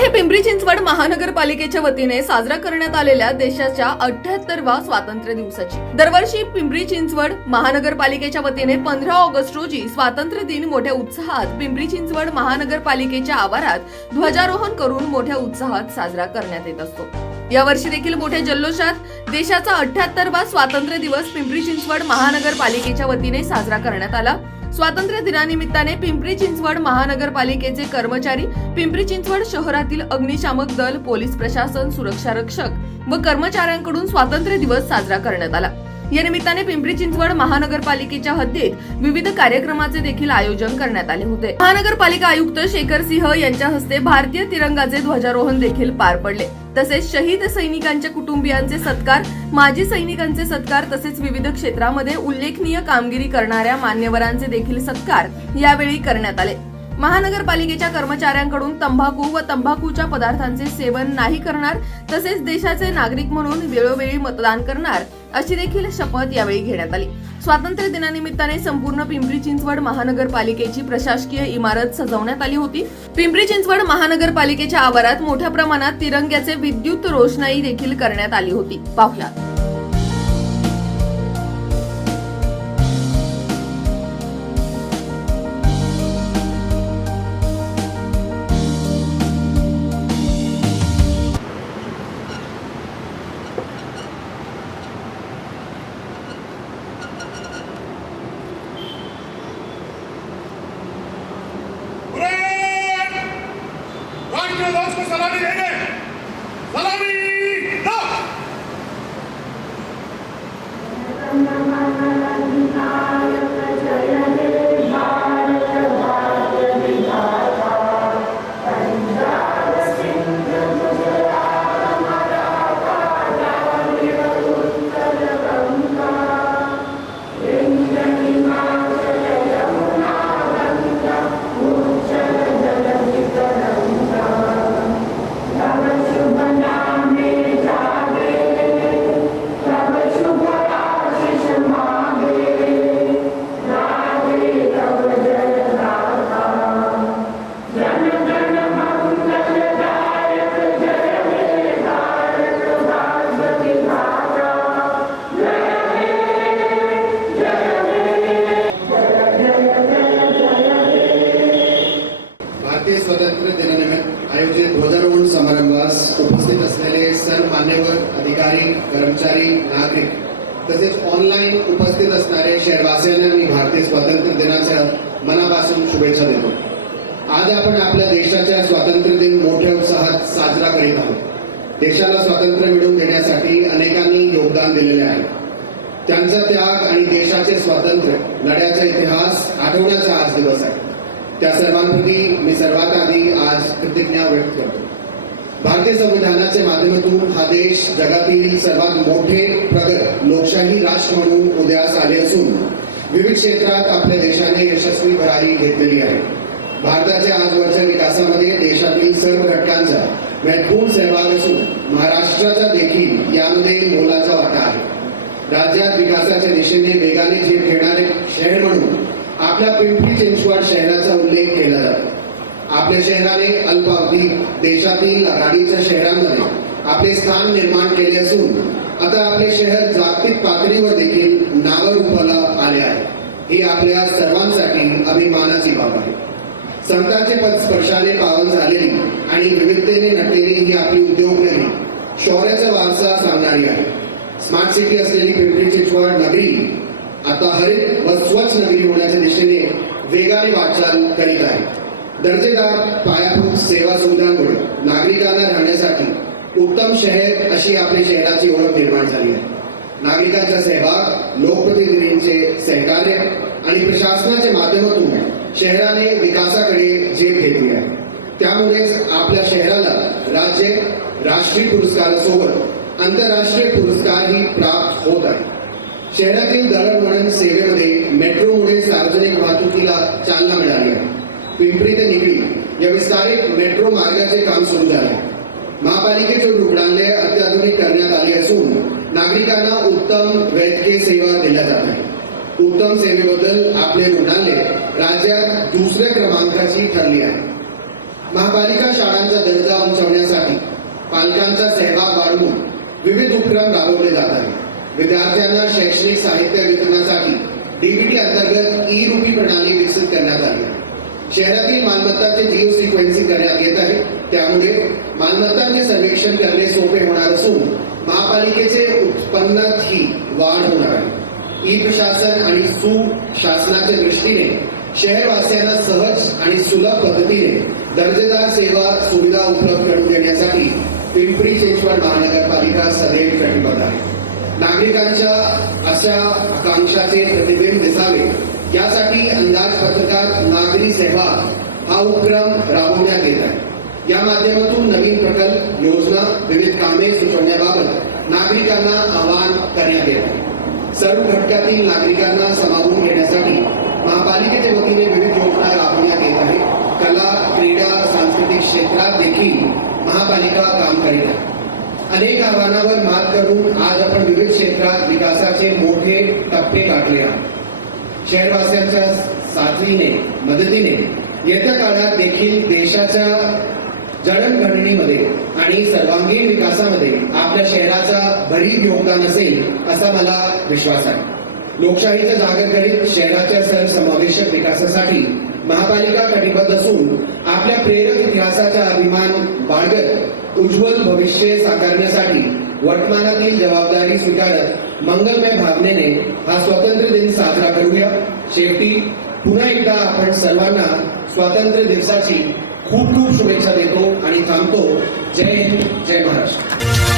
हे पिंपरी चिंचवड महानगरपालिकेच्या वतीने साजरा करण्यात आलेल्या देशाच्या अठ्याहत्तरवा स्वातंत्र्य दिवसाची. दरवर्षी पिंपरी चिंचवड महानगरपालिकेच्या वतीने पंधरा ऑगस्ट रोजी स्वातंत्र्य दिन मोठ्या उत्साहात पिंपरी चिंचवड महानगरपालिकेच्या आवारात ध्वजारोहण करून मोठ्या उत्साहात साजरा करण्यात येत असतो. यावर्षी देखील मोठ्या जल्लोषात देशाचा अठ्याहत्तरवा स्वातंत्र्य दिवस पिंपरी चिंचवड महानगरपालिकेच्या वतीने साजरा करण्यात आला. स्वातंत्र्य दिनानिमित्ताने पिंपरी चिंचवड महानगरपालिकेचे कर्मचारी पिंपरी चिंचवड शहरातील अग्निशामक दल पोलीस प्रशासन सुरक्षा रक्षक व कर्मचाऱ्यांकडून स्वातंत्र्य दिवस साजरा करण्यात आला. या निमित्ताने पिंपरी चिंचवड महानगरपालिकेच्या हद्दीत विविध कार्यक्रमाचे देखील आयोजन करण्यात आले होते. महानगरपालिका आयुक्त शेखर सिंह यांच्या हस्ते भारतीय तिरंगाचे ध्वजारोहण देखील पार पडले. तसेच शहीद सैनिकांच्या कुटुंबियांचे सत्कार माजी सैनिकांचे सत्कार तसेच विविध क्षेत्रामध्ये उल्लेखनीय कामगिरी करणाऱ्या मान्यवरांचे देखील सत्कार यावेळी करण्यात आले. महानगरपालिकेच्या कर्मचाऱ्यांकडून तंबाखू व तंबाखूच्या पदार्थांचे सेवन नाही करणार तसेच देशाचे नागरिक म्हणून वेळोवेळी मतदान करणार अशी देखील शपथ यावेळी घेण्यात आली. स्वातंत्र्य दिनानिमित्ताने संपूर्ण पिंपरी चिंचवड महानगरपालिकेची प्रशासकीय इमारत सजवण्यात आली होती. पिंपरी चिंचवड महानगरपालिकेच्या आवारात मोठ्या प्रमाणात तिरंग्याचे विद्युत रोषणाई देखील करण्यात आली होती. पाहुयात. सलामी देंगे सलामी आयोजित ध्वजारोहण समारंभास उपस्थित असलेले सर्व मान्यवर अधिकारी कर्मचारी नागरिक तसेच ऑनलाईन उपस्थित असणारे शहरवासियांना मी भारतीय स्वातंत्र्य दिनाच्या मनापासून शुभेच्छा देतो. आज आपण आपल्या देशाच्या स्वातंत्र्य दिन मोठ्या उत्साहात साजरा करीत आहोत. देशाला स्वातंत्र्य मिळवून देण्यासाठी अनेकांनी योगदान दिलेले आहे. त्यांचा त्याग आणि देशाचे स्वातंत्र्य लढ्याचा इतिहास आठवण्याचा आज दिवस आहे. त्या सर्वांप्रती मी सर्वात आधी आज कृतज्ञता व्यक्त करतो. भारतीय संविधानाच्या माध्यमातून हा देश जगातील सर्वात मोठे प्रगत लोकशाही राष्ट्र म्हणून उदयास आले असून विविध क्षेत्रात आपल्या देशाने यशस्वी भरारी घेतलेली आहे. भारताच्या आजवरच्या विकासामध्ये देशातील सर्व घटकांचा महत्त्वपूर्ण सहभाग असून महाराष्ट्राचा देखील यामध्ये मोलाचा वाटा आहे. राज्यात विकासाच्या दिशेने वेगाने झेप घेणारे शहर म्हणून आपल्या पिंपरी चिंचवड शहराचा उल्लेख केला जातो. आपल्या शहराने अल्पावधी देशातील आघाडीच्या शहरांमध्ये आपले स्थान निर्माण केले असून आता आपले शहर जागतिक पातळीवर देखील नावरूपाला आले आहे. ही आपल्या सर्वांसाठी अभिमानाची बाब आहे. संतांचे पद स्पर्शाने पावन झालेली आणि विविधतेने नटलेली ही आपली उद्योगनगरी शौर्याचा वारसा सांगणारी आहे. स्मार्ट सिटी असलेली पिंपरी चिंचवड नगरी आता हरित व स्वच्छ नगरी होण्याच्या दिशेने वेगाने वाटचाल करीत आहे. दर्जेदार पायाभूत सेवा सुविधांमुळे नागरिकांना राहण्यासाठी उत्तम शहर अशी आपली शहराची ओळख निर्माण झाली आहे. नागरिकांचा सहभाग लोकप्रतिनिधींचे सहकार्य आणि प्रशासनाच्या माध्यमातून शहराने विकासाकडे झेप घेतली आहे. त्यामुळेच आपल्या शहराला राज्य राष्ट्रीय पुरस्कारासोबत आंतरराष्ट्रीय पुरस्कारही प्राप्त होत आहे. शहरातील दळणवळण सेवेमध्ये मेट्रोमुळे सार्वजनिक वाहतुकीला चालना मिळाली. आहे पिंपरी ते निगडी या विस्तारित मेट्रो मार्गाचे काम सुरू झाले. आहे महापालिकेचे रुग्णालय अत्याधुनिक करण्यात आले असून नागरिकांना उत्तम वैद्यकीय सेवा दिल्या जात आहे उत्तम सेवेबद्दल आपले रुग्णालय राज्यात दुसऱ्या क्रमांकाची ठरली आहे. महापालिका शाळांचा दर्जा उंचावण्यासाठी पालकांचा सहभाग वाढवून विविध उपक्रम राबवले जात आहेत. विद्यार्थ्यांना शैक्षणिक साहित्य वितरणासाठी डीबीटी अंतर्गत ई रुपी प्रणाली विकसित करण्यात आली. शहरातील मालमत्ताचे जिओ सिक्वेन्सिंग करण्यात येत आहे. त्यामुळे मालमत्तांचे सर्वेक्षण करणे सोपे होणार असून महापालिकेचे उत्पन्नातही वाढ होणार आहे. ई प्रशासन आणि सुशासनाच्या दृष्टीने शहरवासियांना सहज आणि सुलभ पद्धतीने दर्जेदार सेवा सुविधा उपलब्ध करून देण्यासाठी पिंपरी चिंचवड महानगरपालिका नागरिकांच्या अशा आकांक्षाचे प्रतिबिंब दिसावे. यासाठी अंदाजपत्रकात नागरी सेवा हा उपक्रम राबवण्यात येत आहे. या माध्यमातून नवीन प्रकल्प योजना विविध कामे सुचवण्याबाबत नागरिकांना आवाहन करण्यात येत आहे. सर्व घटकातील नागरिकांना समावून घेण्यासाठी महापालिकेच्या वतीने विविध योजना राबवण्यात येत आहे कला क्रीडा सांस्कृतिक क्षेत्रात देखील महापालिका अनेक आव्हानावर मात करून आज आपण विविध क्षेत्रात विकासाचे मोठे टप्पे गाठले आहोत. शहरवासियांच्या साथीने मदतीने येत्या काळात देखील देशाच्या जडणघडणीमध्ये आणि सर्वांगीण विकासामध्ये आपल्या शहराचा भरीव योगदान असेल असा मला विश्वास आहे. लोकशाहीचा जागर करीत शहराच्या सर्वसमावेशक विकासासाठी महापालिका कटिबद्ध असून आपल्या प्रेरक इतिहासाचा अभिमान बाळगत उज्ज्वल भविष्य साकारण्यासाठी वर्तमानातील जबाबदारी स्वीकारत मंगलमय भावनेने हा स्वातंत्र्य दिन साजरा करूया. शेवटी पुन्हा एकदा आपण सर्वांना स्वातंत्र्य दिवसाची खूप खूप शुभेच्छा देतो आणि थांबतो. जय हिंद जय महाराष्ट्र.